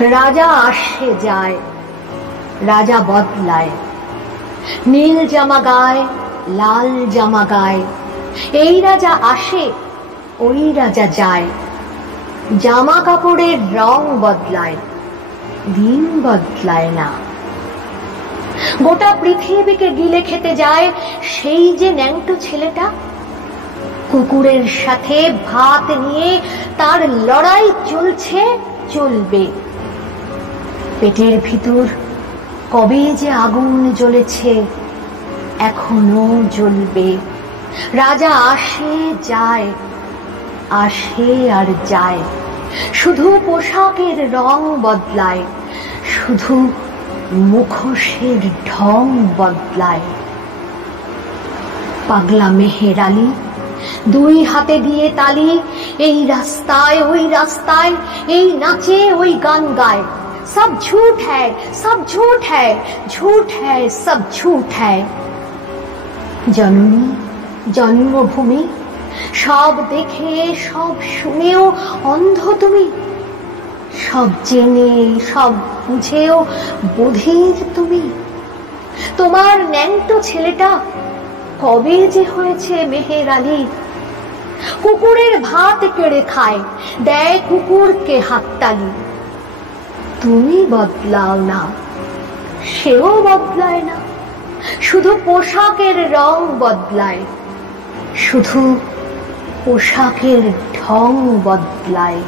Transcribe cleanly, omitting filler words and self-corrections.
রাজা আসে যায়, রাজা বদলায়, নীল জামা গায়, লাল জামা গায়। এই রাজা আসে, ওই রাজা যায়। জামা কাপড়ের রং বদলায়, দিন বদলায় না। গোটা পৃথিবীকে গিলে খেতে যায় সেই যে ন্যাংটো ছেলেটা, কুকুরের সাথে ভাত নিয়ে তার লড়াই চলছে, চলবে। পেটের ভিতর কবে যে আগুন জ্বলেছে, এখনো জ্বলবে। রাজা আসে যায়, আসে আর যায়। শুধু পোশাকের রং বদলায়, শুধু মুখোশের ঢং বদলায়। পাগলা মেহের আলী দুই হাতে দিয়ে তালি, এই রাস্তায় ওই রাস্তায়, এই নাচে ওই গান গায়। सब झूठ है, सब झूठ है, झूठ है, सब झूठ है। জননী জন্মভূমি, সব দেখে সব শুনেও অন্ধ তুমি, সব জেনে সব বুঝেও বধির তুমি। তোমার ন্যাংটো ছেলেটা কবে যে হয়েছে মেহের আলী। কুকুরের ভাত কেড়ে খায়, দেয় কুকুরকে হাততালি। তুমি বদলাও না, সেও বদলায় না। শুধু পোশাকের রং বদলায়, শুধু পোশাকের ঢং বদলায়।